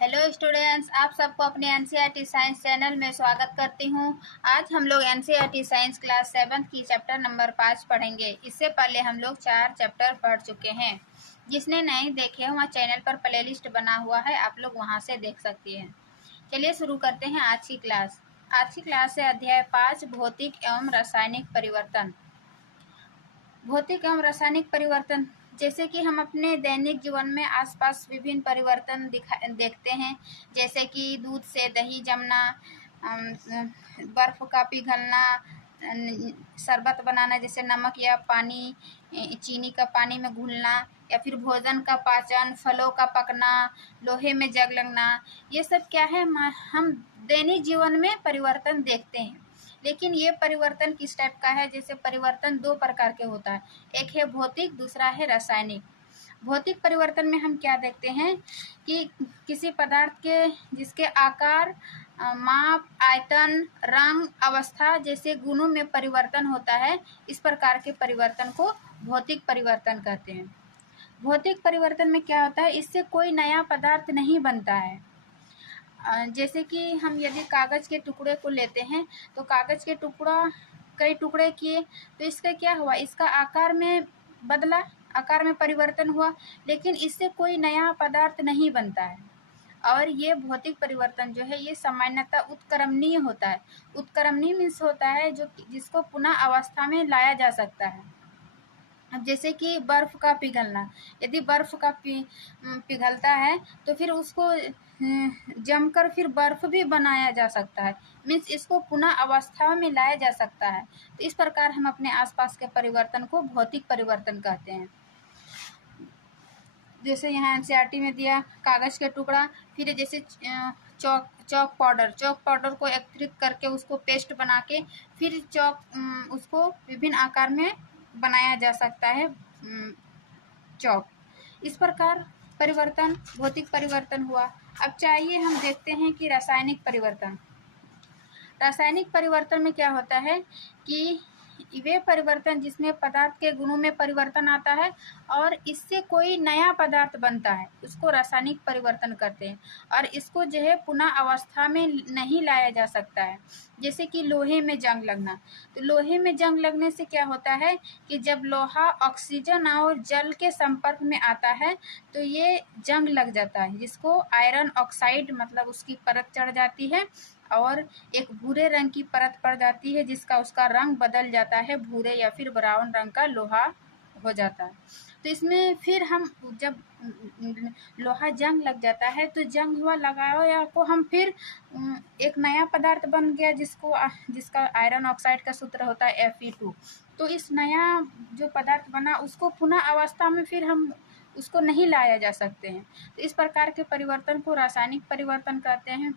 Hello students, आप सबको अपने एनसीईआरटी साइंस चैनल में स्वागत करती हूँ। आज हम लोग एनसीईआरटी साइंस क्लास 7 की चैप्टर नंबर 5 पढ़ेंगे। इससे पहले हम लोग 4 चैप्टर पढ़ चुके हैं। जिसने नहीं देखे वहाँ चैनल पर प्लेलिस्ट बना हुआ है, आप लोग वहाँ से देख सकती हैं। चलिए शुरू करते हैं आज की क्लास। आज की क्लास है अध्याय 5 भौतिक एवं रासायनिक परिवर्तन। भौतिक एवं रासायनिक परिवर्तन जैसे कि हम अपने दैनिक जीवन में आसपास विभिन्न परिवर्तन देखते हैं, जैसे कि दूध से दही जमना, बर्फ का पिघलना, शरबत बनाना जैसे नमक या पानी, चीनी का पानी में घुलना, या फिर भोजन का पाचन, फलों का पकना, लोहे में जंग लगना। ये सब क्या है, हम दैनिक जीवन में परिवर्तन देखते हैं। लेकिन ये परिवर्तन किस टाइप का है? जैसे परिवर्तन 2 प्रकार के होता है, एक है भौतिक, दूसरा है रासायनिक। भौतिक परिवर्तन में हम क्या देखते हैं कि किसी पदार्थ के जिसके आकार, माप, आयतन, रंग, अवस्था जैसे गुणों में परिवर्तन होता है, इस प्रकार के परिवर्तन को भौतिक परिवर्तन कहते हैं। भौतिक परिवर्तन में क्या होता है, इससे कोई नया पदार्थ नहीं बनता है। जैसे कि हम यदि कागज़ के टुकड़े को लेते हैं, तो कागज़ के कई टुकड़े किए तो इसका क्या हुआ, इसका आकार में बदला, आकार में परिवर्तन हुआ, लेकिन इससे कोई नया पदार्थ नहीं बनता है। और ये भौतिक परिवर्तन जो है ये सामान्यतः उत्क्रमणीय होता है। उत्क्रमणीय मीन्स होता है जिसको पुनः अवस्था में लाया जा सकता है। अब जैसे कि बर्फ का पिघलना, यदि बर्फ का पिघलता है तो फिर उसको जमकर फिर बर्फ भी बनाया जा सकता है, मीन्स इसको पुनः अवस्था में लाया जा सकता है। तो इस प्रकार हम अपने आसपास के परिवर्तन को भौतिक परिवर्तन कहते हैं। जैसे यहाँ एनसीईआरटी में दिया कागज के टुकड़ा, फिर जैसे चौक पाउडर को एकत्रित करके उसको पेस्ट बना के फिर उसको विभिन्न आकार में बनाया जा सकता है, चौक। इस प्रकार परिवर्तन भौतिक परिवर्तन हुआ। अब चाहिए हम देखते हैं कि रासायनिक परिवर्तन। रासायनिक परिवर्तन में क्या होता है कि वे परिवर्तन जिसमें पदार्थ के गुणों में परिवर्तन आता है और इससे कोई नया पदार्थ बनता है, उसको रासायनिक परिवर्तन कहते हैं। और इसको जो है पुनः अवस्था में नहीं लाया जा सकता है। जैसे कि लोहे में जंग लगना, तो लोहे में जंग लगने से क्या होता है कि जब लोहा ऑक्सीजन और जल के संपर्क में आता है तो ये जंग लग जाता है, जिसको आयरन ऑक्साइड मतलब उसकी परत चढ़ जाती है और एक भूरे रंग की परत पड़ जाती है, जिसका उसका रंग बदल जाता है, भूरे या फिर ब्राउन रंग का लोहा हो जाता है। तो इसमें फिर हम जब लोहा जंग लग जाता है तो जंग हुआ लगाओ या को हम फिर एक नया पदार्थ बन गया जिसका आयरन ऑक्साइड का सूत्र होता है Fe2। तो इस नया जो पदार्थ बना उसको पुनः अवस्था में फिर हम उसको नहीं लाया जा सकते हैं। तो इस प्रकार के परिवर्तन को रासायनिक परिवर्तन कहते हैं।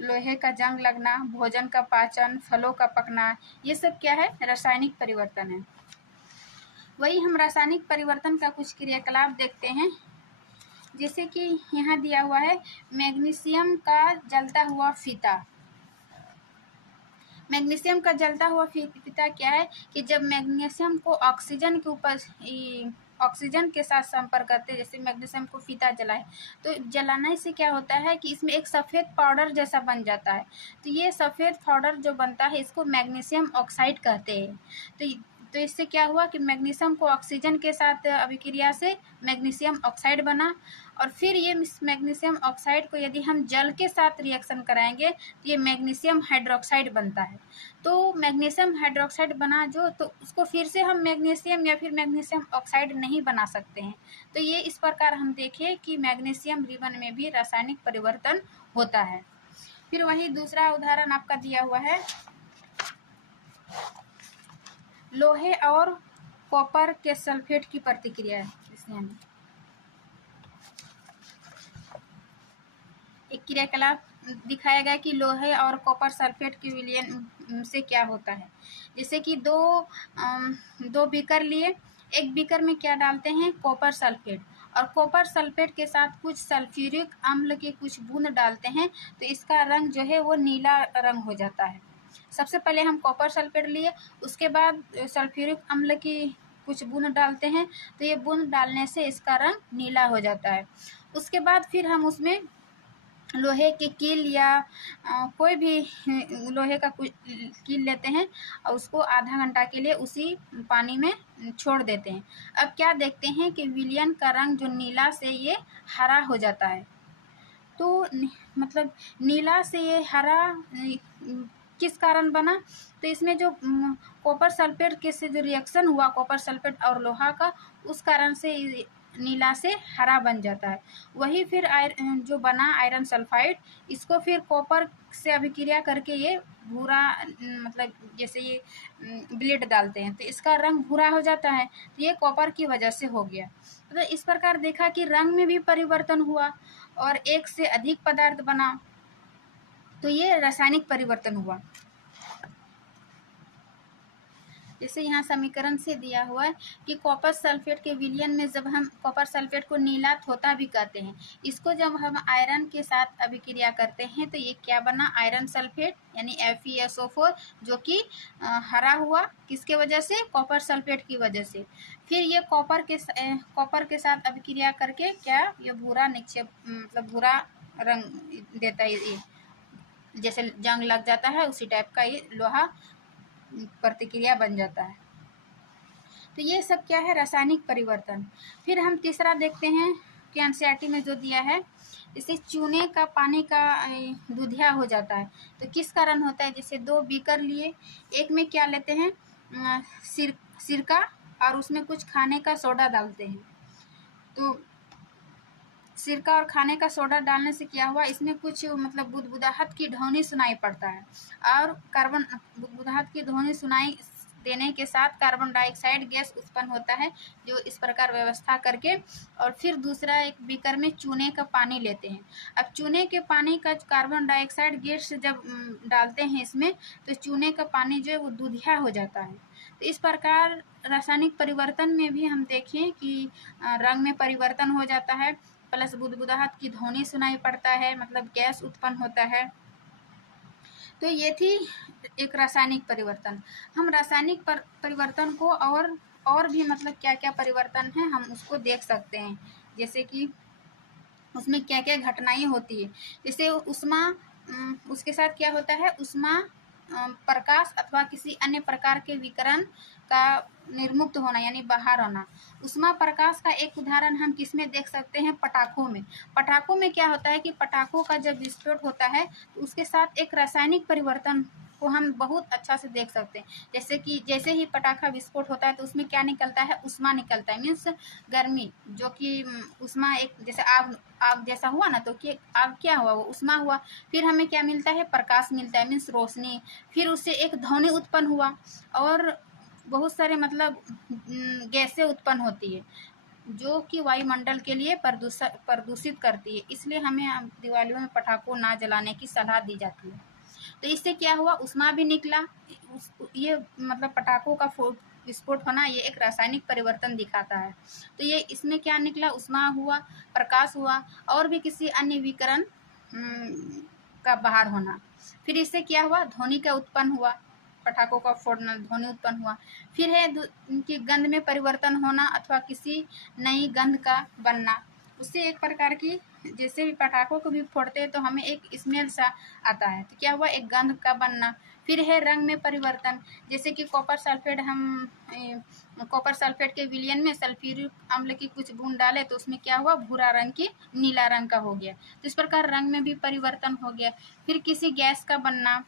लोहे का जंग लगना, भोजन का पाचन, फलों का पकना, ये सब क्या है, रासायनिक परिवर्तन है। वही हम रासायनिक परिवर्तन का कुछ क्रियाकलाप देखते हैं। जैसे कि यहाँ दिया हुआ है मैग्नीशियम का जलता हुआ फीता। मैग्नीशियम का जलता हुआ फीता क्या है कि जब मैग्नीशियम को ऑक्सीजन के ऊपर ऑक्सीजन के साथ संपर्क करते हैं, जैसे मैग्नीशियम को फीता जलाए तो जलाने से क्या होता है कि इसमें एक सफ़ेद पाउडर जैसा बन जाता है। तो ये सफ़ेद पाउडर जो बनता है इसको मैग्नीशियम ऑक्साइड कहते हैं। तो इससे क्या हुआ कि मैग्नीशियम को ऑक्सीजन के साथ अभिक्रिया से मैग्नीशियम ऑक्साइड बना, और फिर ये मैग्नीशियम ऑक्साइड को यदि हम जल के साथ रिएक्शन कराएंगे तो ये मैग्नीशियम हाइड्रोक्साइड बनता है। तो मैग्नीशियम हाइड्रोक्साइड बना तो उसको फिर से हम मैग्नीशियम या फिर मैग्नीशियम ऑक्साइड नहीं बना सकते हैं। तो ये इस प्रकार हम देखें कि मैग्नीशियम रिबन में भी रासायनिक परिवर्तन होता है। फिर वही दूसरा उदाहरण आपका दिया हुआ है, लोहे और कॉपर के सल्फेट की प्रतिक्रिया है। इसमें एक क्रियाकलाप दिखाया गया कि लोहे और कॉपर सल्फेट के विलयन से क्या होता है। जैसे कि दो बीकर लिए, एक बीकर में क्या डालते हैं, कॉपर सल्फेट, और कॉपर सल्फेट के साथ कुछ सल्फ्यूरिक अम्ल के कुछ बूंद डालते हैं तो इसका रंग जो है वो नीला रंग हो जाता है। सबसे पहले हम कॉपर सल्फेट लिए, उसके बाद सल्फ्यूरिक अम्ल की कुछ बूंद डालते हैं तो ये बूंद डालने से इसका रंग नीला हो जाता है। उसके बाद फिर हम उसमें लोहे के कील या कोई भी लोहे का कील लेते हैं और उसको आधा घंटा के लिए उसी पानी में छोड़ देते हैं। अब क्या देखते हैं कि विलयन का रंग जो नीला से ये हरा हो जाता है। तो मतलब नीला से ये हरा किस कारण बना? तो इसमें जो कॉपर सल्फेट के से जो रिएक्शन हुआ कॉपर सल्फेट और लोहा का, उस कारण से नीला से हरा बन जाता है। वही फिर जो बना आयरन सल्फाइड, इसको फिर कॉपर से अभिक्रिया करके ये भूरा, मतलब जैसे ये ब्लेड डालते हैं तो इसका रंग भूरा हो जाता है। तो ये कॉपर की वजह से हो गया। तो इस प्रकार देखा कि रंग में भी परिवर्तन हुआ और एक से अधिक पदार्थ बना, तो ये रासायनिक परिवर्तन हुआ। जैसे यहाँ समीकरण से दिया हुआ है कि कॉपर सल्फेट के विलयन में जब हम कॉपर सल्फेट को नीला थोथा भी कहते हैं, इसको जब हम आयरन के साथ अभिक्रिया करते हैं तो ये क्या बना? आयरन सल्फेट यानी FeSO4, जो कि हरा हुआ किसके वजह से? कॉपर सल्फेट की वजह से। फिर ये कॉपर के साथ अभिक्रिया करके क्या ये भूरा निक्षेप, मतलब भूरा रंग देता है। ये जैसे जंग लग जाता है उसी टाइप का ये लोहा प्रतिक्रिया बन जाता है। तो ये सब क्या है? रासायनिक परिवर्तन। फिर हम तीसरा देखते हैं कि एनसीईआरटी में जो दिया है, जैसे चूने का पानी का दूधिया हो जाता है तो किस कारण होता है? जैसे 2 बीकर लिए, एक में क्या लेते हैं? सिरका और उसमें कुछ खाने का सोडा डालते हैं। तो सिरका और खाने का सोडा डालने से क्या हुआ? इसमें कुछ मतलब बुदबुदाहट की ध्वनि सुनाई पड़ता है और बुदबुदाहट की ध्वनि सुनाई देने के साथ कार्बन डाइऑक्साइड गैस उत्पन्न होता है, जो इस प्रकार व्यवस्था करके और फिर दूसरा एक बीकर में चूने का पानी लेते हैं। अब चूने के पानी का कार्बन डाइऑक्साइड गैस जब डालते हैं इसमें, तो चूने का पानी जो है वो दूधिया हो जाता है। तो इस प्रकार रासायनिक परिवर्तन में भी हम देखें कि रंग में परिवर्तन हो जाता है, प्लस बुदबुदाहट की ध्वनि सुनाई पड़ता है, मतलब गैस उत्पन्न होता है। तो ये थी एक रासायनिक परिवर्तन। हम रासायनिक परिवर्तन को और भी मतलब क्या क्या परिवर्तन है हम उसको देख सकते हैं। जैसे कि उसमें क्या क्या घटनाएं होती है। जैसे उष्मा, उसके साथ क्या होता है? उष्मा प्रकाश अथवा किसी अन्य प्रकार के विकिरण का निर्मुक्त होना यानी बाहर होना। उष्मा प्रकाश का एक उदाहरण हम किसमें देख सकते हैं? पटाखों में। पटाखों में क्या होता है कि पटाखों का जब विस्फोट होता है तो उसके साथ एक रासायनिक परिवर्तन को हम बहुत अच्छा से देख सकते हैं। जैसे कि जैसे ही पटाखा विस्फोट होता है तो उसमें क्या निकलता है? उष्मा निकलता है, मीन्स गर्मी, जो कि उष्मा एक जैसे आग जैसा हुआ ना, तो आग क्या हुआ? वो उष्मा हुआ। फिर हमें क्या मिलता है? प्रकाश मिलता है, मीन्स रोशनी। फिर उससे एक ध्वनि उत्पन्न हुआ और बहुत सारे मतलब गैसें उत्पन्न होती है, जो कि वायुमंडल के लिए प्रदूषित करती है। इसलिए हमें दिवालियों में पटाखों ना जलाने की सलाह दी जाती है। तो इससे क्या हुआ? उष्मा भी निकला। ये मतलब पटाखों का विस्फोट होना ये एक रासायनिक परिवर्तन दिखाता है। तो ये इसमें क्या निकला? उष्मा हुआ, प्रकाश हुआ और भी किसी अन्य विकिरण का बाहर होना। फिर इससे क्या हुआ? ध्वनि का उत्पन्न हुआ, पटाखों का फोड़ना, ध्वनि उत्पन्न हुआ। फिर है कि गंध में परिवर्तन होना अथवा किसी नई गंध का बनना। उससे एक प्रकार की, जैसे भी पटाखों को भी फोड़ते हैं तो हमें एक स्मेल सा आता है, तो क्या हुआ? एक गंध का बनना। फिर है रंग में परिवर्तन, जैसे कि कॉपर सल्फेट के विलयन में सल्फ्यूरिक अम्ल की कुछ बूंद डाले तो उसमें क्या हुआ? भूरा रंग की नीला रंग का हो गया। तो इस प्रकार रंग में भी परिवर्तन हो गया। फिर किसी गैस का बनना,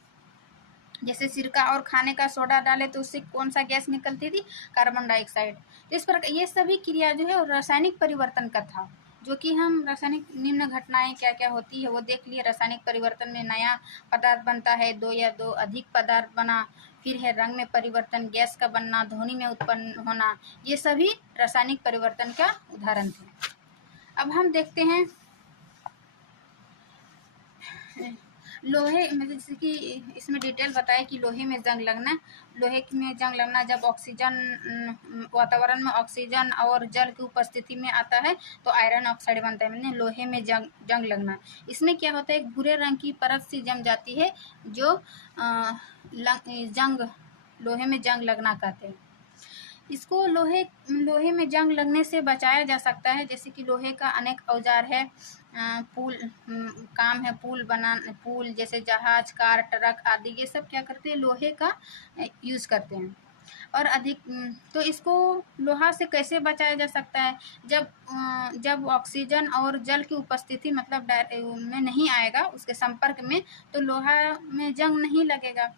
जैसे सिरका और खाने का सोडा डाले तो उससे कौन सा गैस निकलती थी? Carbon dioxide. तो इस प्रकार ये सभी क्रिया जो है रासायनिक परिवर्तन का था, जो कि हम रासायनिक निम्न घटनाएं क्या क्या होती है वो देख लिए। रासायनिक परिवर्तन में नया पदार्थ बनता है, 2 या 2 अधिक पदार्थ बना। फिर है रंग में परिवर्तन, गैस का बनना, ध्वनि में उत्पन्न होना, ये सभी रासायनिक परिवर्तन का उदाहरण थे। अब हम देखते हैं लोहे में, जैसे कि इसमें डिटेल बताया कि लोहे में जंग लगना। लोहे में जंग लगना जब ऑक्सीजन वातावरण में ऑक्सीजन और जल की उपस्थिति में आता है तो आयरन ऑक्साइड बनता है। मैंने लोहे में जंग लगना, इसमें क्या होता है? एक भूरे रंग की परत सी जम जाती है, जो लोहे में जंग लगना कहते हैं। इसको लोहे लोहे में जंग लगने से बचाया जा सकता है, जैसे कि लोहे का अनेक औजार है, पुल काम है, पुल जैसे जहाज, कार, ट्रक आदि, ये सब क्या करते हैं, लोहे का यूज़ करते हैं। और अधिक तो इसको लोहा से कैसे बचाया जा सकता है, जब ऑक्सीजन और जल की उपस्थिति मतलब में नहीं आएगा उसके संपर्क में, तो लोहा में जंग नहीं लगेगा।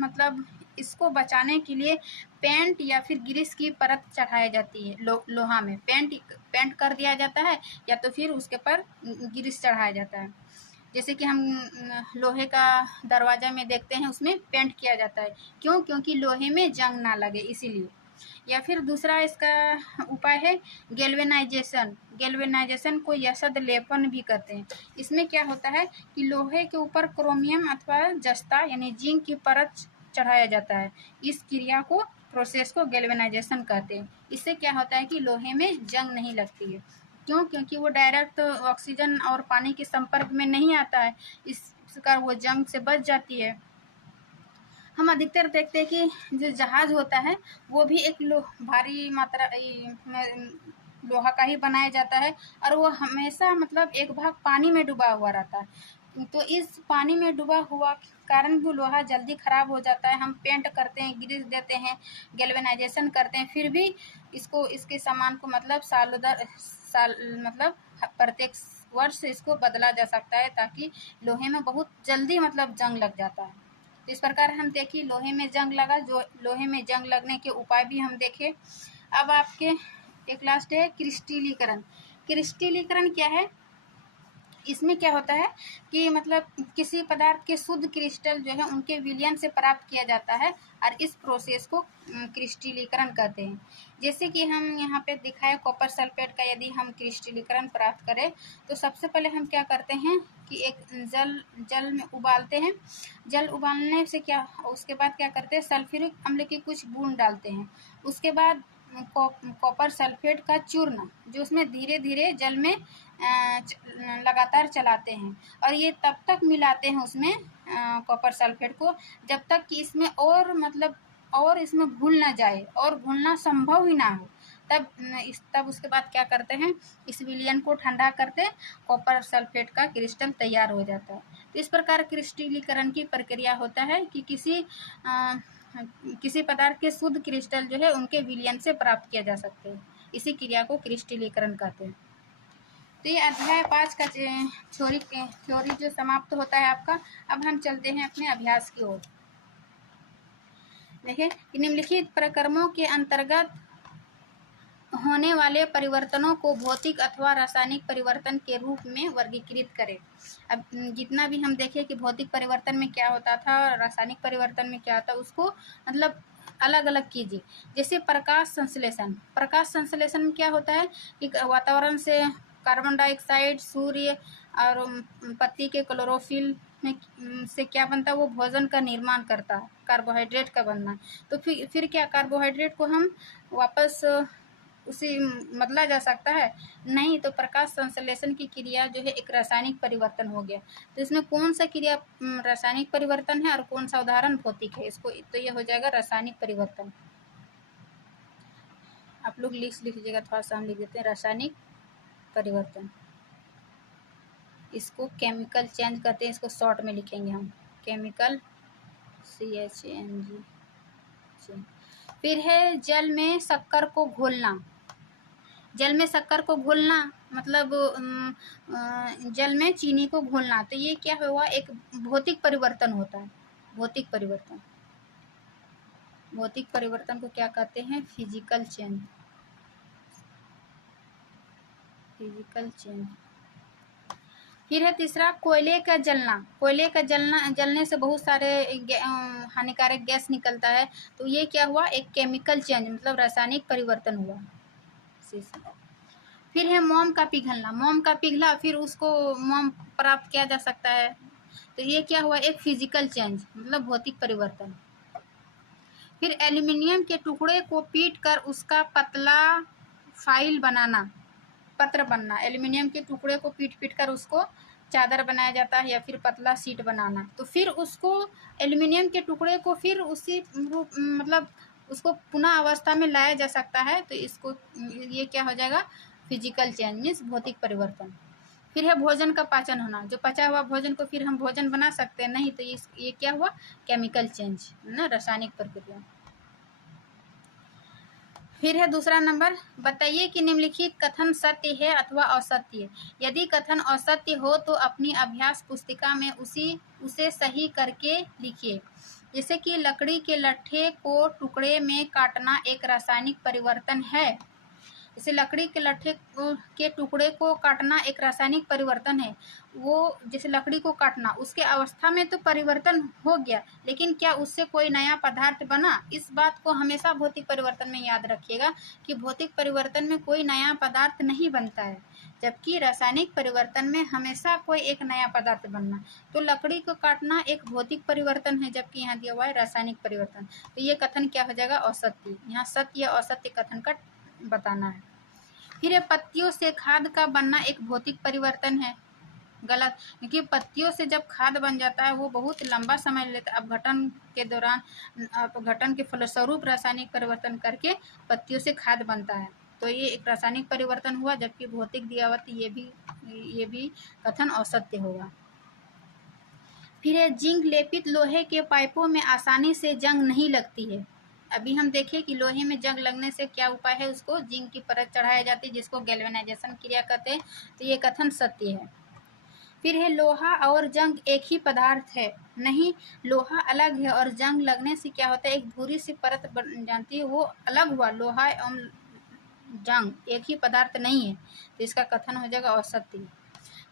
मतलब इसको बचाने के लिए पेंट या फिर ग्रीस की परत चढ़ाई जाती है। लोहा में पेंट कर दिया जाता है, या तो फिर उसके पर ग्रीस चढ़ाया जाता है। जैसे कि हम लोहे का दरवाजा में देखते हैं, उसमें पेंट किया जाता है। क्यों? क्योंकि लोहे में जंग ना लगे, इसीलिए। या फिर दूसरा इसका उपाय है गैल्वेनाइजेशन को यसद लेपन भी कहते हैं। इसमें क्या होता है कि लोहे के ऊपर क्रोमियम अथवा जस्ता यानी जिंक की परत चढ़ाया जाता है। इस क्रिया को प्रोसेस को गैल्वेनाइजेशन कहते हैं। इससे क्या होता है कि लोहे में जंग नहीं लगती है। क्यों? क्योंकि वो डायरेक्ट ऑक्सीजन और पानी के संपर्क में नहीं आता है, इस प्रकार वो जंग से बच जाती है। हम अधिकतर देखते हैं कि जो जहाज होता है वो भी एक भारी मात्रा लोहा का ही बनाया जाता है, और वो हमेशा मतलब एक भाग पानी में डूबा हुआ रहता है। तो इस पानी में डूबा हुआ कारण भी लोहा जल्दी खराब हो जाता है। हम पेंट करते हैं, ग्रीस देते हैं, गैल्वेनाइजेशन करते हैं, फिर भी इसके सामान को मतलब साल मतलब प्रत्येक वर्ष इसको बदला जा सकता है, ताकि लोहे में बहुत जल्दी मतलब जंग लग जाता है। तो इस प्रकार हम देखिए लोहे में जंग लगा, जो लोहे में जंग लगने के उपाय भी हम देखे। अब आपके एक लास्ट है क्रिस्टलीकरण। क्रिस्टलीकरण क्या है? इसमें क्या होता है कि मतलब किसी पदार्थ के शुद्ध क्रिस्टल जो है उनके विलयन से प्राप्त किया जाता है, और इस प्रोसेस को क्रिस्टलीकरण कहते हैं। जैसे कि हम यहाँ पे दिखाए कॉपर सल्फेट का यदि हम क्रिस्टलीकरण प्राप्त करें, तो सबसे पहले हम क्या करते हैं कि एक जल में उबालते हैं। जल उबालने से क्या, उसके बाद क्या करते हैं, सल्फ्यूरिक अम्ल के कुछ बूंद डालते हैं। उसके बाद कॉपर सल्फेट का चूर्ण जो उसमें धीरे धीरे जल में लगातार चलाते हैं, और ये तब तक मिलाते हैं उसमें कॉपर सल्फेट को जब तक कि इसमें और इसमें घुल ना जाए और घुलना संभव ही ना हो। तब उसके बाद क्या करते हैं, इस विलयन को ठंडा करते कॉपर सल्फेट का क्रिस्टल तैयार हो जाता है। तो इस प्रकार क्रिस्टलीकरण की प्रक्रिया होता है कि किसी पदार्थ के शुद्ध क्रिस्टल जो है उनके विलयन से प्राप्त किया जा सकते हैं। इसी क्रिया को क्रिस्टलीकरण कहते हैं। तो ये अध्याय 5 का थ्योरी जो समाप्त होता है आपका। अब हम चलते हैं अपने अभ्यास की ओर। देखिए, निम्नलिखित प्रक्रमों के अंतर्गत होने वाले परिवर्तनों को भौतिक अथवा रासायनिक परिवर्तन के रूप में वर्गीकृत करें। अब जितना भी हम देखें कि भौतिक परिवर्तन में क्या होता था, रासायनिक परिवर्तन में क्या होता, उसको मतलब अलग अलग कीजिए। जैसे प्रकाश संश्लेषण। प्रकाश संश्लेषण में क्या होता है कि वातावरण से कार्बन डाइऑक्साइड, सूर्य और पत्ती के क्लोरोफिल में से क्या बनता है, वो भोजन का निर्माण करता है, कार्बोहाइड्रेट का बनना। तो फिर क्या, कार्बोहाइड्रेट को हम वापस उसी बदला जा सकता है? नहीं। तो प्रकाश संश्लेषण की क्रिया जो है एक रासायनिक परिवर्तन हो गया। तो इसमें कौन सा क्रिया रासायनिक परिवर्तन है और कौन सा उदाहरण भौतिक है? इसको तो ये हो जाएगा रासायनिक परिवर्तन। आप लोग लिख लीजिएगा, थोड़ा सा हम लिख देते हैं रासायनिक परिवर्तन। इसको केमिकल चेंज कहते हैं, इसको शॉर्ट में लिखेंगे हम, केमिकल CHNG। फिर है जल में शक्कर को घोलना। जल में शक्कर को घोलना मतलब जल में चीनी को घोलना। तो ये क्या हुआ, एक भौतिक परिवर्तन होता है। भौतिक परिवर्तन को क्या कहते हैं? Physical change. फिर है तीसरा कोयले का जलना। कोयले का जलने से बहुत सारे हानिकारक गैस निकलता है। तो ये क्या हुआ, एक केमिकल चेंज मतलब रासायनिक परिवर्तन हुआ। फिर है मोम का पिघलना। मोम का पिघला, फिर उसको मोम प्राप्त किया जा सकता है। तो ये क्या हुआ, एक फिजिकल चेंज मतलब भौतिक परिवर्तन। फिर एल्यूमिनियम के टुकड़े को पीट कर उसका पतला फाइल बनाना, पत्र बनना। एल्यूमिनियम के टुकड़े को पीट कर उसको चादर बनाया जाता है, या फिर पतला शीट बनाना। तो फिर उसको एल्यूमिनियम के टुकड़े को फिर उसी रूप मतलब उसको पुनः अवस्था में लाया जा सकता है, तो इसको ये क्या हो जाएगा, फिजिकल चेंज मीन्स भौतिक परिवर्तन। फिर है भोजन का पाचन होना, जो पचा हुआ भोजन को फिर हम भोजन बना सकते हैं, नहीं तो ये क्या हुआ, केमिकल चेंज ना, रासायनिक प्रक्रिया। फिर है दूसरा नंबर, बताइए कि निम्नलिखित कथन सत्य है अथवा असत्य। यदि कथन असत्य हो तो अपनी अभ्यास पुस्तिका में उसे सही करके लिखिए। जैसे कि लकड़ी के लट्ठे को टुकड़े में काटना एक रासायनिक परिवर्तन है। जैसे लकड़ी के लट्ठे के टुकड़े को काटना एक रासायनिक परिवर्तन है। वो जैसे लकड़ी को काटना, उसके अवस्था में तो परिवर्तन हो गया, लेकिन क्या उससे कोई नया पदार्थ बना? इस बात को हमेशा भौतिक परिवर्तन में याद रखिएगा कि भौतिक परिवर्तन में कोई नया पदार्थ नहीं बनता है, जबकि रासायनिक परिवर्तन में हमेशा कोई एक नया पदार्थ बनना। तो लकड़ी को काटना एक भौतिक परिवर्तन है, जबकि यहाँ दिया हुआ है रासायनिक परिवर्तन। तो ये कथन क्या हो जाएगा, असत्य। यहाँ सत्य या असत्य कथन का बताना है। फिर पत्तियों से खाद का बनना एक भौतिक परिवर्तन है, गलत, क्योंकि पत्तियों से जब खाद बन जाता है वो बहुत लंबा समय लेता है। अपघटन के दौरान, अपघटन के फलस्वरूप रासायनिक परिवर्तन करके पत्तियों से खाद बनता है, तो ये एक रासायनिक परिवर्तन हुआ, जबकि भौतिक दिया हुआ तो ये भी कथन असत्य होगा। फिर है जिंक लेपित लोहे के पाइपों में आसानी से जंग नहीं लगती है। अभी हम देखें कि लोहे में जंग लगने से क्या उपाय है, उसको जिंक की परत चढ़ाई जाती है, जिसको गैल्वेनाइजेशन क्रिया कहते हैं। तो ये कथन सत्य है। फिर है लोहा और जंग एक ही पदार्थ है। नहीं, लोहा अलग है और जंग लगने से क्या होता है, एक भूरी सी परत बन जाती है, वो अलग हुआ। लोहा एवं जंग एक ही पदार्थ नहीं है, तो इसका कथन हो जाएगा असत्य।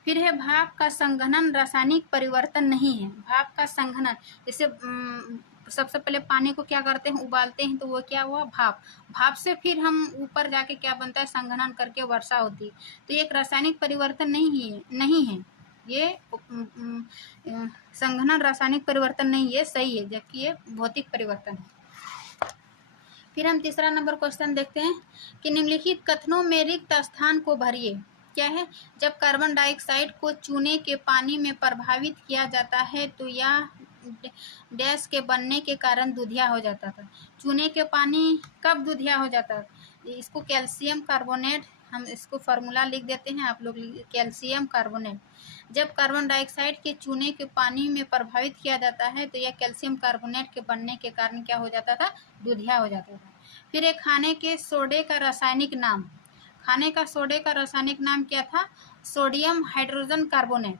फिर है भाप का संघनन रासायनिक परिवर्तन नहीं है। भाप का संघनन, जैसे सबसे पहले पानी को क्या करते हैं, उबालते हैं, तो वो क्या हुआ, भाप। भाप से फिर हम ऊपर जाके क्या बनता है, संघनन करके वर्षा होती है। तो ये एक रासायनिक परिवर्तन नहीं है। ये संघनन रासायनिक परिवर्तन नहीं, ये सही है, जबकि ये भौतिक परिवर्तन है। फिर हम तीसरा नंबर क्वेश्चन देखते हैं कि निम्नलिखित कथनों में रिक्त स्थान को भरिए। क्या है, जब कार्बन डाइऑक्साइड को चूने के पानी में प्रभावित किया जाता है तो यह डैश के बनने के कारण दूधिया हो जाता था। चूने के पानी कब दूधिया हो जाता है, इसको कैल्शियम कार्बोनेट, हम इसको फार्मूला लिख देते हैं, आप लोग कैल्शियम कार्बोनेट। जब कार्बन डाइऑक्साइड के चूने के पानी में प्रभावित किया जाता है तो यह कैल्शियम कार्बोनेट के बनने के कारण क्या हो जाता था, दूधिया हो जाता था। फिर एक खाने के सोडे का रासायनिक नाम, खाने का सोडे का रासायनिक नाम क्या था, sodium hydrogen carbonate,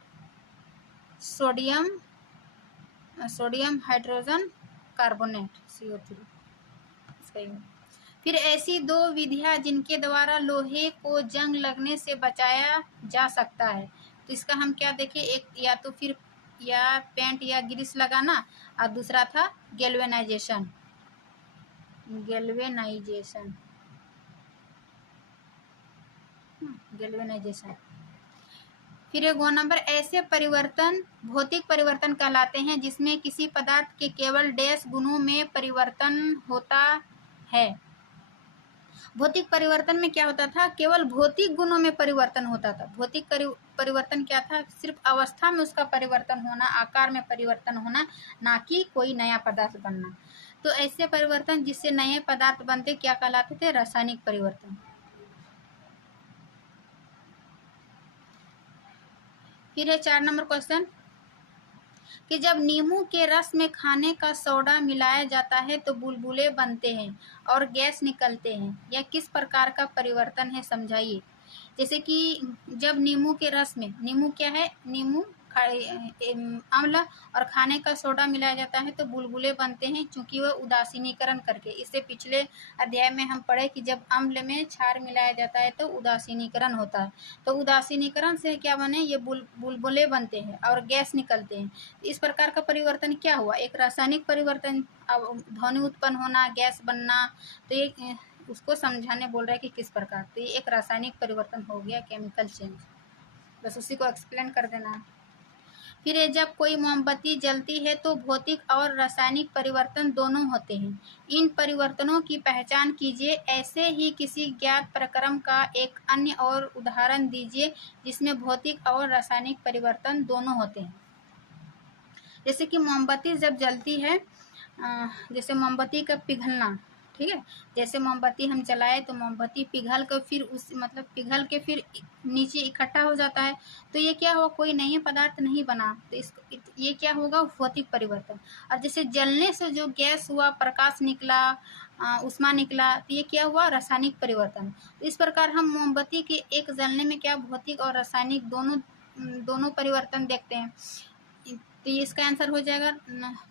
sodium hydrogen carbonate CO3। फिर ऐसी दो विधियां जिनके द्वारा लोहे को जंग लगने से बचाया जा सकता है, तो इसका हम क्या देखें, एक या तो फिर या पेंट या ग्रीस लगाना, और दूसरा था गैल्वेनाइजेशन। फिर एक गो नंबर, ऐसे परिवर्तन भौतिक परिवर्तन कहलाते हैं जिसमें किसी पदार्थ के केवल डैश गुणों में परिवर्तन होता है। भौतिक परिवर्तन में क्या होता था, केवल भौतिक गुणों में परिवर्तन होता था। भौतिक परिवर्तन क्या था, सिर्फ अवस्था में उसका परिवर्तन होना, आकार में परिवर्तन होना, ना कि कोई नया पदार्थ बनना। तो ऐसे परिवर्तन जिससे नए पदार्थ बनते क्या कहलाते थे, रासायनिक परिवर्तन। फिर है 4 नंबर क्वेश्चन कि जब नींबू के रस में खाने का सोडा मिलाया जाता है तो बुलबुले बनते हैं और गैस निकलते हैं, यह किस प्रकार का परिवर्तन है, समझाइए। जैसे कि जब नींबू के रस में, नींबू क्या है, नींबू अम्ल और खाने का सोडा मिलाया जाता है तो बुलबुले बनते हैं, चूंकि वह उदासीनीकरण करके, इससे पिछले अध्याय में हम पढ़े कि जब अम्ल में क्षार मिलाया जाता है तो उदासीनीकरण होता है, तो उदासीनीकरण से क्या बने, ये बुलबुले बनते हैं और गैस निकलते हैं। इस प्रकार का परिवर्तन क्या हुआ, एक रासायनिक परिवर्तन, ध्वनि उत्पन्न होना, गैस बनना, तो ये उसको समझाने बोल रहा है कि किस प्रकार, तो ये एक रासायनिक परिवर्तन हो गया, केमिकल चेंज, बस उसी को एक्सप्लेन कर देना। फिर जब कोई मोमबत्ती जलती है तो भौतिक और रासायनिक परिवर्तन दोनों होते हैं, इन परिवर्तनों की पहचान कीजिए। ऐसे ही किसी ज्ञात प्रक्रम का एक अन्य और उदाहरण दीजिए जिसमें भौतिक और रासायनिक परिवर्तन दोनों होते हैं। जैसे कि मोमबत्ती जब जलती है, जैसे मोमबत्ती का पिघलना, ठीक है। जैसे मोमबत्ती हम जलाए तो मोमबत्ती पिघल कर फिर पिघल के फिर नीचे इकट्ठा हो जाता है, तो ये क्या हुआ, कोई नया पदार्थ नहीं बना, तो ये क्या होगा, भौतिक परिवर्तन। और जैसे जलने से जो गैस हुआ, प्रकाश निकला, ऊष्मा निकला, तो ये क्या हुआ, रासायनिक परिवर्तन। इस प्रकार हम मोमबत्ती के एक जलने में क्या भौतिक और रासायनिक दोनों परिवर्तन देखते हैं। तो ये इसका आंसर हो जाएगा।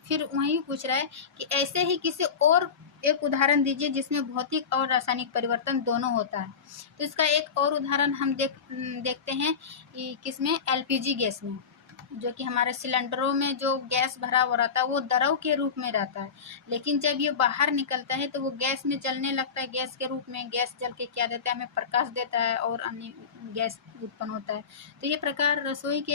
फिर वही पूछ रहा है कि ऐसे ही किसी और एक उदाहरण दीजिए जिसमें भौतिक और रासायनिक परिवर्तन दोनों होता है। तो इसका एक और उदाहरण हम देखते हैं कि किसमें, एलपीजी गैस में, जो कि हमारे सिलेंडरों में जो गैस भरा हुआ रहता है वो द्रव के रूप में रहता है, लेकिन जब ये बाहर निकलता है तो वो गैस में जलने लगता है, गैस के रूप में। गैस जल के क्या देता है, हमें प्रकाश देता है और अन्य गैस उत्पन्न होता है। तो ये प्रकार रसोई के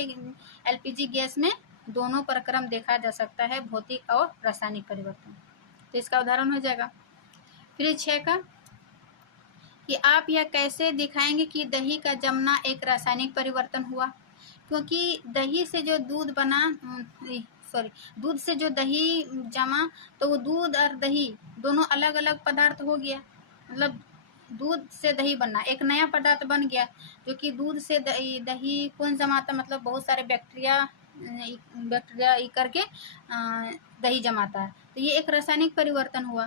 एलपीजी गैस में दोनों प्रक्रम देखा जा सकता है, भौतिक और रासायनिक परिवर्तन। तो इसका उदाहरण हो जाएगा। फिर 6 का कि आप यह कैसे दिखाएंगे कि दही का जमना एक रासायनिक परिवर्तन हुआ। क्योंकि दही से जो दूध बना, दूध से जो दही जमा, तो वो दूध और दही दोनों अलग अलग पदार्थ हो गया। मतलब दूध से दही बनना एक नया पदार्थ बन गया, जो कि दूध से दही कौन जमाता, मतलब बहुत सारे बैक्टीरिया करके दही जमाता है, तो ये एक रासायनिक परिवर्तन हुआ।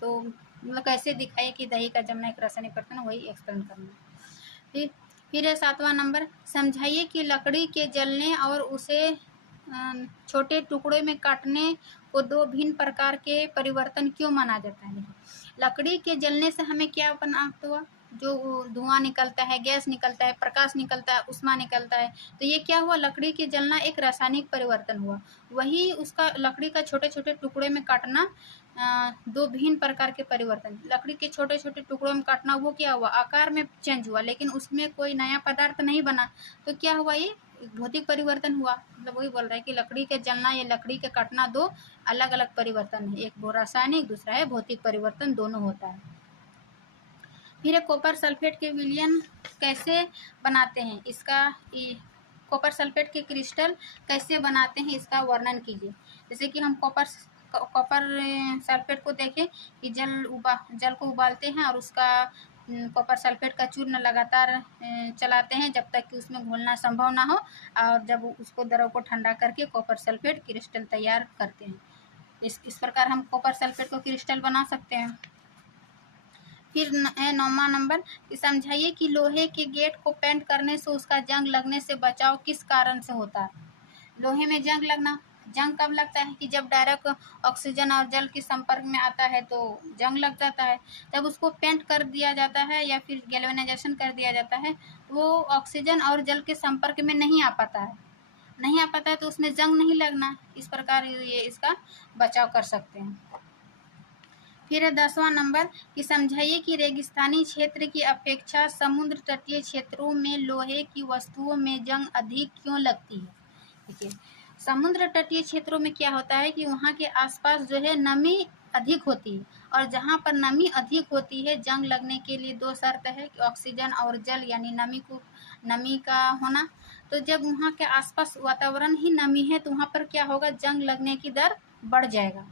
तो मतलब कैसे दिखाए कि दही का जमना एक रासायनिक परिवर्तन, वही एक्सप्लेन करना। फिर है 7वां नंबर, समझाइए कि लकड़ी के जलने और उसे छोटे टुकड़ों में काटने को दो भिन्न प्रकार के परिवर्तन क्यों माना जाता है। लकड़ी के जलने से हमें क्या प्राप्त हुआ, जो धुआं निकलता है, गैस निकलता है, प्रकाश निकलता है, ऊष्मा निकलता है, तो ये क्या हुआ, लकड़ी के जलना एक रासायनिक परिवर्तन हुआ। वही उसका लकड़ी का छोटे छोटे टुकड़े में काटना दो भिन्न प्रकार के परिवर्तन। लकड़ी के छोटे छोटे टुकड़ों में काटना, वो क्या हुआ, आकार में चेंज हुआ, लेकिन उसमें कोई नया पदार्थ नहीं बना, तो क्या हुआ, ये भौतिक परिवर्तन हुआ। मतलब वही बोल रहा है कि लकड़ी के जलना या लकड़ी के काटना दो अलग अलग परिवर्तन है, एक वो रासायनिक, दूसरा है भौतिक परिवर्तन, दोनों होता है। फिर कॉपर सल्फेट के विलयन कैसे बनाते हैं, इसका कॉपर सल्फेट के क्रिस्टल कैसे बनाते हैं, इसका वर्णन कीजिए। जैसे कि हम कॉपर सल्फेट को देखें कि जल को उबालते हैं और उसका कॉपर सल्फेट का चूर्ण लगातार चलाते हैं जब तक कि उसमें घोलना संभव ना हो, और जब उसको द्रव को ठंडा करके कॉपर सल्फेट क्रिस्टल तैयार करते हैं। इस प्रकार हम कॉपर सल्फेट को क्रिस्टल बना सकते हैं। फिर 9वां नंबर कि समझाइए कि लोहे के गेट को पेंट करने से उसका जंग लगने से बचाव किस कारण से होता है। लोहे में जंग लगना, जंग कब लगता है कि जब डायरेक्ट ऑक्सीजन और जल के संपर्क में आता है तो जंग लग जाता है। जब उसको पेंट कर दिया जाता है या फिर गैल्वेनाइजेशन कर दिया जाता है, वो ऑक्सीजन और जल के संपर्क में नहीं आ पाता है तो उसमें जंग नहीं लगना। इस प्रकार ये इसका बचाव कर सकते हैं। फिर 10वां नंबर कि समझाइए कि रेगिस्तानी क्षेत्र की अपेक्षा समुद्र तटीय क्षेत्रों में लोहे की वस्तुओं में जंग अधिक क्यों लगती है। देखिए, समुद्र तटीय क्षेत्रों में क्या होता है कि वहाँ के आसपास जो है नमी अधिक होती है, और जहाँ पर नमी अधिक होती है जंग लगने के लिए दो शर्त है कि ऑक्सीजन और जल यानी नमी का होना। तो जब वहाँ के आसपास वातावरण ही नमी है तो वहाँ पर क्या होगा, जंग लगने की दर बढ़ जाएगा,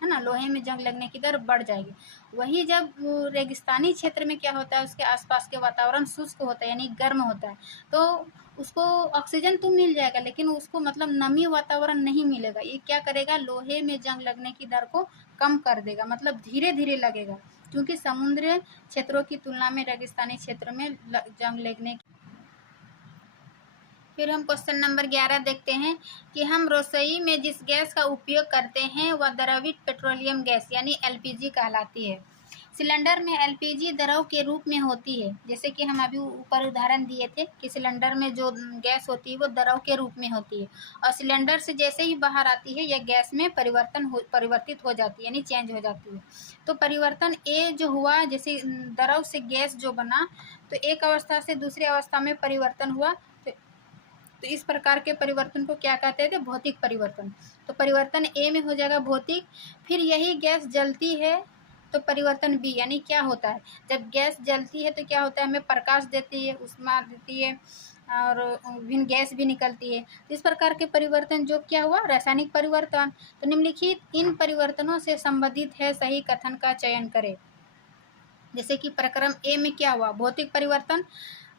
है ना, लोहे में जंग लगने की दर बढ़ जाएगी। वही जब रेगिस्तानी क्षेत्र में क्या होता है, उसके आसपास के वातावरण शुष्क होता है यानी गर्म होता है, तो उसको ऑक्सीजन तो मिल जाएगा लेकिन उसको मतलब नमी वातावरण नहीं मिलेगा। ये क्या करेगा, लोहे में जंग लगने की दर को कम कर देगा, मतलब धीरे धीरे लगेगा, क्योंकि समुद्री क्षेत्रों की तुलना में रेगिस्तानी क्षेत्र में जंग लगने। फिर हम क्वेश्चन नंबर 11 देखते हैं कि हम रसोई में जिस गैस का उपयोग करते हैं वह द्रवित पेट्रोलियम गैस यानी एलपीजी कहलाती है। सिलेंडर में एलपीजी द्रव के रूप में होती है, जैसे कि हम अभी ऊपर उदाहरण दिए थे कि सिलेंडर में जो गैस होती है वो द्रव के रूप में होती है, और सिलेंडर से जैसे ही बाहर आती है यह गैस में परिवर्तित हो जाती है यानी चेंज हो जाती है। तो परिवर्तन ए जो हुआ, जैसे द्रव से गैस जो बना, तो एक अवस्था से दूसरी अवस्था में परिवर्तन हुआ, तो इस प्रकार के परिवर्तन को क्या कहते थे, भौतिक परिवर्तन। तो परिवर्तन ए में हो जाएगा भौतिक। फिर यही गैस जलती है तो परिवर्तन बी यानी क्या होता है, जब गैस जलती है तो क्या होता है, हमें प्रकाश देती है, ऊष्मा देती है और विभिन्न गैस भी निकलती है। तो इस प्रकार के परिवर्तन जो क्या हुआ, रासायनिक परिवर्तन। तो निम्नलिखित इन परिवर्तनों से संबंधित है सही कथन का चयन करें। जैसे कि प्रक्रम ए में क्या हुआ, भौतिक परिवर्तन,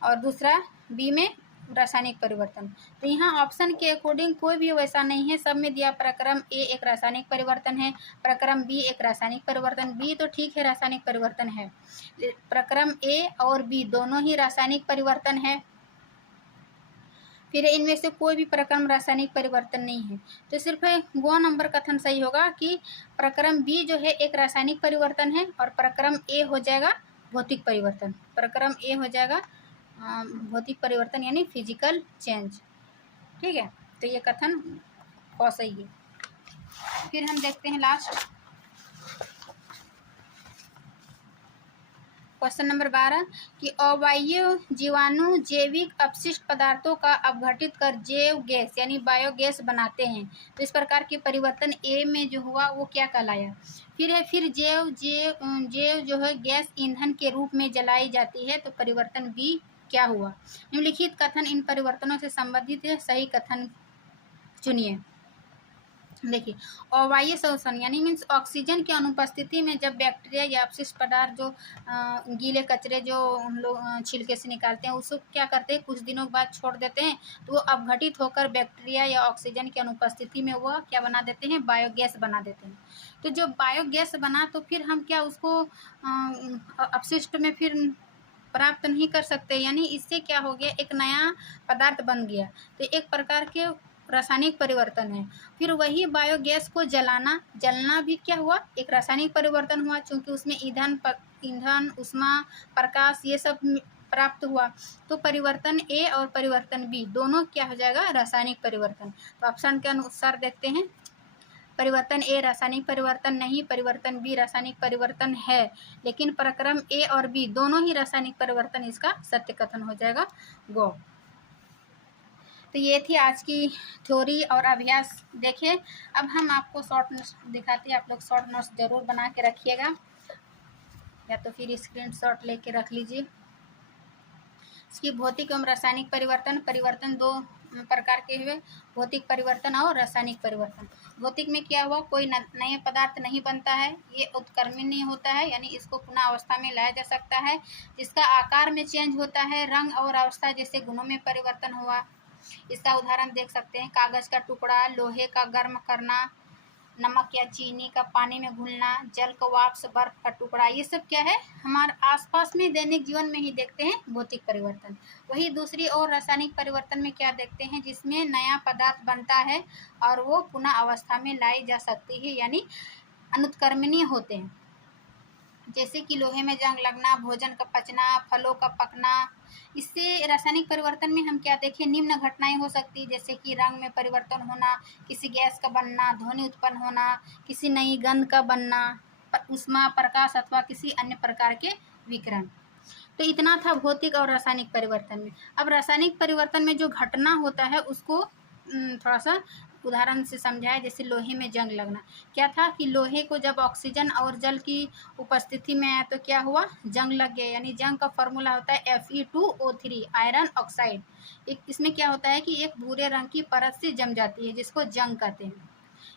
और दूसरा बी में रासायनिक परिवर्तन। तो यहाँ ऑप्शन के अकॉर्डिंग कोई भी वैसा नहीं है, सब में दिया प्रक्रम ए एक रासायनिक परिवर्तन है, प्रक्रम बी एक रासायनिक परिवर्तन। बी तो ठीक है, रासायनिक परिवर्तन है, प्रक्रम ए और बी दोनों ही रासायनिक परिवर्तन है। फिर इनमें से कोई भी प्रक्रम रासायनिक परिवर्तन नहीं है। तो सिर्फ गो नंबर कथन सही होगा कि प्रक्रम बी जो है एक रासायनिक परिवर्तन है और प्रक्रम ए हो जाएगा भौतिक परिवर्तन। प्रक्रम ए हो जाएगा भौतिक परिवर्तन यानी फिजिकल चेंज। ठीक है, तो ये कथन बहुत सही है। फिर हम देखते हैं लास्ट क्वेश्चन नंबर 12 कि अवायवीय जीवाणु जैविक अपशिष्ट पदार्थों का अपघटित कर जैव गैस यानी बायोगैस बनाते हैं। तो इस प्रकार के परिवर्तन ए में जो हुआ वो क्या कहलाया। फिर जैव जो है गैस ईंधन के रूप में जलाई जाती है। तो परिवर्तन बी क्या हुआ। निम्नलिखित कथन इन परिवर्तनों से संबंधित है, सही कथन चुनिए। देखिए, अवायवीय शोषण यानी मीन्स ऑक्सीजन की अनुपस्थिति में जब बैक्टीरिया या अपशिष्ट पदार्थ जो गीले कचरे जो हम लोग छिलके से निकालते हैं उसको क्या करते हैं, कुछ दिनों के बाद छोड़ देते हैं, तो वो अपघटित होकर बैक्टीरिया या ऑक्सीजन की अनुपस्थिति में वह क्या बना देते हैं, बायोगैस बना देते हैं। तो जब बायोगैस बना तो फिर हम क्या उसको अपशिष्ट में फिर प्राप्त नहीं कर सकते, यानी इससे क्या हो गया, एक नया पदार्थ बन गया। तो एक प्रकार के रासायनिक परिवर्तन है। फिर वही बायोगैस को जलना भी क्या हुआ, एक रासायनिक परिवर्तन हुआ, क्योंकि उसमें ईंधन ऊष्मा प्रकाश ये सब प्राप्त हुआ। तो परिवर्तन ए और परिवर्तन बी दोनों क्या हो जाएगा, रासायनिक परिवर्तन। तो ऑप्शन के अनुसार देखते हैं, परिवर्तन ए रासायनिक परिवर्तन नहीं, परिवर्तन बी रासायनिक परिवर्तन है, लेकिन प्रक्रम ए और बी दोनों ही रासायनिक परिवर्तन, इसका सत्य कथन हो जाएगा गो। तो ये थी आज की थ्योरी और अभ्यास। देखिए, अब हम आपको शॉर्ट नोट्स दिखाते हैं, आप लोग शॉर्ट नोट्स जरूर बना के रखिएगा या तो फिर स्क्रीनशॉट लेके रख लीजिए। इसकी भौतिक एवं रासायनिक परिवर्तन दो प्रकार के हुए, भौतिक परिवर्तन और रासायनिक परिवर्तन। भौतिक में क्या हुआ, कोई नए पदार्थ नहीं बनता है, ये उत्क्रमणीय होता है, यानी इसको पुनः अवस्था में लाया जा सकता है, जिसका आकार में चेंज होता है, रंग और अवस्था जैसे गुणों में परिवर्तन हुआ। इसका उदाहरण देख सकते हैं, कागज का टुकड़ा, लोहे का गर्म करना, नमक या चीनी का पानी में घुलना, जल का वाष्प, बर्फ का टुकड़ा, ये सब क्या है, हमारे आसपास में दैनिक जीवन में ही देखते हैं भौतिक परिवर्तन। वही दूसरी ओर रासायनिक परिवर्तन में क्या देखते हैं, जिसमें नया पदार्थ बनता है और वो पुनः अवस्था में लाई जा सकती है, यानी अनुत्क्रमणीय होते हैं, जैसे कि लोहे में जंग लगना, भोजन का पचना, फलों का पकना। इससे रासायनिक परिवर्तन में हम क्या देखें, निम्न घटनाएं हो सकती है, जैसे कि रंग में परिवर्तन होना, किसी गैस का बनना, ध्वनि उत्पन्न होना, किसी नई गंध का बनना, ऊष्मा प्रकाश अथवा किसी अन्य प्रकार के विकिरण। तो इतना था भौतिक और रासायनिक परिवर्तन में। अब रासायनिक परिवर्तन में जो घटना होता है उसको थोड़ा सा उदाहरण से समझाया। जैसे लोहे में जंग लगना, क्या था कि लोहे को जब ऑक्सीजन और जल की उपस्थिति में आया तो क्या हुआ, जंग लग गया, यानी जंग का फॉर्मूला होता है Fe2O3 आयरन ऑक्साइड। इसमें क्या होता है कि एक भूरे रंग की परत से जम जाती है, जिसको जंग कहते हैं।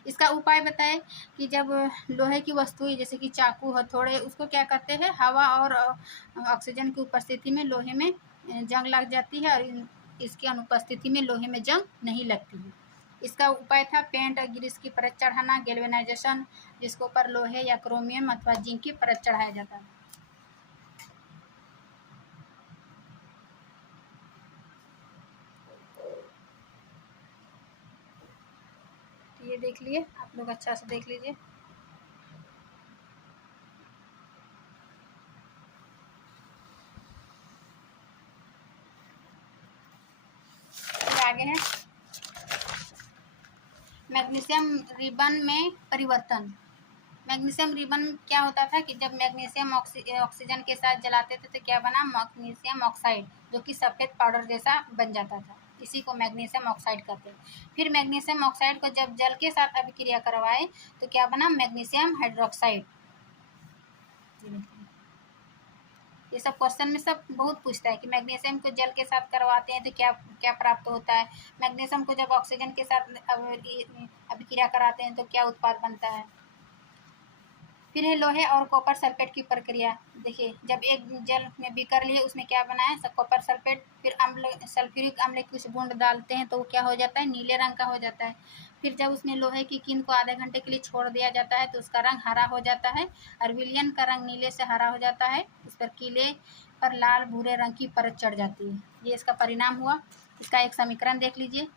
इसका उपाय बताएं कि जब लोहे की वस्तुएं जैसे कि चाकू, हथौड़े, उसको क्या करते हैं, हवा और ऑक्सीजन की उपस्थिति में लोहे में जंग लग जाती है और इसकी अनुपस्थिति में लोहे में जंग नहीं लगती है। इसका उपाय था पेंट और ग्रीस की परत चढ़ाना, गैल्वेनाइजेशन, जिसके ऊपर लोहे या क्रोमियम अथवा जिंक की परत चढ़ाया जाता है। ये देख लिए आप लोग, अच्छा से देख लीजिए। आगे है मैग्नीशियम रिबन में परिवर्तन। मैग्नीशियम रिबन क्या होता था कि जब मैग्नीशियम ऑक्सीजन के साथ जलाते थे तो क्या बना, मैग्नीशियम ऑक्साइड, जो कि सफ़ेद पाउडर जैसा बन जाता था, इसी को मैग्नीशियम ऑक्साइड कहते हैं। फिर मैग्नीशियम ऑक्साइड को जब जल के साथ अभिक्रिया करवाए तो क्या बना, मैग्नीशियम हाइड्रोक्साइड। ये सब क्वेश्चन में सब बहुत पूछता है कि मैग्नीशियम को जल के साथ करवाते हैं तो क्या क्या प्राप्त होता है, मैग्नीशियम को जब ऑक्सीजन के साथ अभिक्रिया कराते हैं तो क्या उत्पाद बनता है। फिर है लोहे और कॉपर सल्फेट की प्रक्रिया। देखिए, जब एक जल में बीकर लिए उसमें क्या बना है, कॉपर सल्फेट, फिर अम्ल सल्फ्यूरिक अम्ल की कुछ बूंद डालते हैं तो वो क्या हो जाता है, नीले रंग का हो जाता है। फिर जब उसमें लोहे की कींद को आधे घंटे के लिए छोड़ दिया जाता है तो उसका रंग हरा हो जाता है, और विलयन का रंग नीले से हरा हो जाता है, उस पर कीले पर लाल भूरे रंग की परत चढ़ जाती है। ये इसका परिणाम हुआ। इसका एक समीकरण देख लीजिए।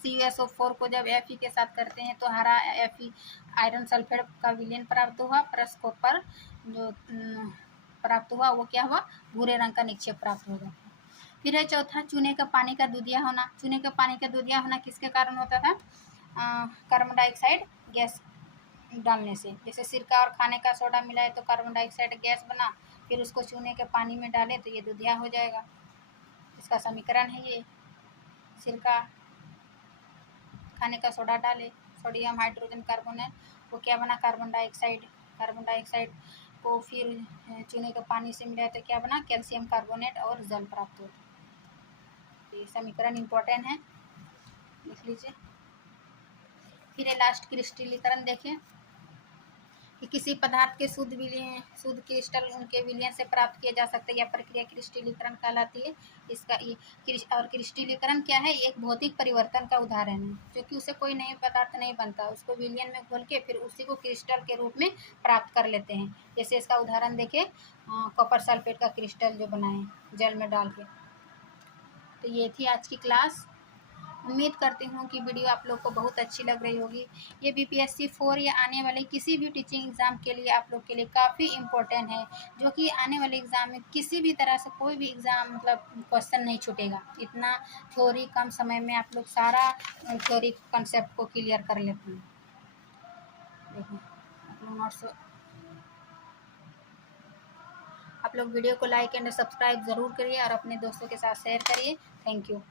CuSO4 को जब Fe के साथ करते हैं तो हरा Fe आयरन सल्फेट का विलयन प्राप्त हुआ, प्लस कॉपर जो प्राप्त हुआ वो क्या हुआ, भूरे रंग का निक्षेप प्राप्त हो जाता है। फिर है चौथा, चूने का पानी का दूधिया होना। चूने का पानी का दूधिया होना किसके कारण होता था, कार्बन डाइऑक्साइड गैस डालने से। जैसे सिरका और खाने का सोडा मिलाए तो कार्बन डाइऑक्साइड गैस बना, फिर उसको चूने के पानी में डाले तो ये दूधिया हो जाएगा। इसका समीकरण है ये, सिरका खाने का सोडा डाले, सोडियम हाइड्रोजन कार्बोनेट, वो क्या बना, कार्बन डाइऑक्साइड। कार्बन डाइऑक्साइड को फिर चूने के पानी से मिलाया तो क्या बना, कैल्शियम कार्बोनेट और जल प्राप्त होता। ये समीकरण इम्पोर्टेंट है, लिख लीजिए। फिर है लास्ट क्रिस्टलीकरण। देखिए कि किसी पदार्थ के शुद्ध क्रिस्टल उनके विलयन से प्राप्त किए जा सकते हैं, यह प्रक्रिया क्रिस्टलीकरण कहलाती है। इसका ये और क्रिस्टलीकरण क्या है, एक भौतिक परिवर्तन का उदाहरण है, क्योंकि उसे कोई नए पदार्थ नहीं बनता, उसको विलयन में घोल के फिर उसी को क्रिस्टल के रूप में प्राप्त कर लेते हैं। जैसे इसका उदाहरण देखें, कॉपर सल्फेट का क्रिस्टल जो बनाए जल में डाल के। तो ये थी आज की क्लास। उम्मीद करती हूँ कि वीडियो आप लोग को बहुत अच्छी लग रही होगी। ये BPSC 4 या आने वाले किसी भी टीचिंग एग्ज़ाम के लिए आप लोग के लिए काफ़ी इम्पोर्टेंट है, जो कि आने वाले एग्ज़ाम में किसी भी तरह से कोई भी एग्ज़ाम मतलब क्वेश्चन नहीं छूटेगा। इतना थ्योरी कम समय में आप लोग सारा थ्योरी कंसेप्ट को क्लियर कर लेते हैं। देखिए आप लोग वीडियो को लाइक एंड सब्सक्राइब ज़रूर करिए और अपने दोस्तों के साथ शेयर करिए। Thank you.